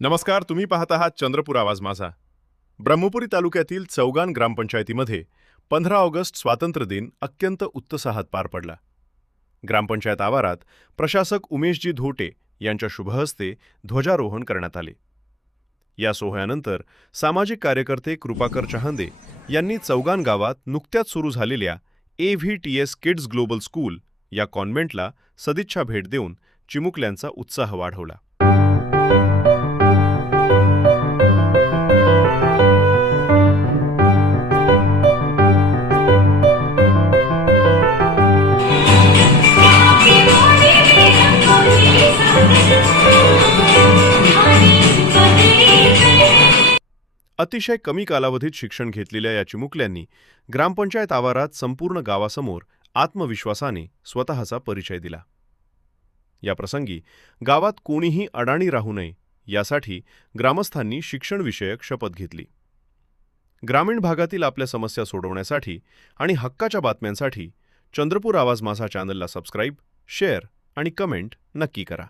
नमस्कार, तुम्ही पाहत आहात चंद्रपूर आवाज माझा. ब्रह्मपुरी तालुक्यातील चौगान ग्रामपंचायतीमध्ये 15 ऑगस्ट स्वातंत्र्य दिन अत्यंत उत्साहात पार पडला. ग्रामपंचायत आवारात प्रशासक उमेशजी धोटे यांच्या शुभहस्ते ध्वजारोहण करण्यात आले. या सोहळ्यानंतर सामाजिक कार्यकर्ते कृपाकर चहांदे यांनी चौगान गावात नुकत्याच सुरू झालेल्या AVTS किड्स ग्लोबल स्कूल या कॉन्व्हेंटला सदिच्छा भेट देऊन चिमुकल्यांचा उत्साह वाढवला. अतिशय कमी कालावधीत शिक्षण घेतलेल्या या चिमुकल्यांनी ग्रामपंचायत आवारात संपूर्ण गावासमोर आत्मविश्वासाने स्वतःचा परिचय दिला. या प्रसंगी गावात कोणीही अडाणी राहू नये यासाठी ग्रामस्थांनी शिक्षणविषयक शपथ घेतली. ग्रामीण भागातील आपल्या समस्या सोडवण्यासाठी आणि हक्काच्या बातम्यांसाठी चंद्रपूर आवाज माझा चॅनलला सबस्क्राईब, शेअर आणि कमेंट नक्की करा.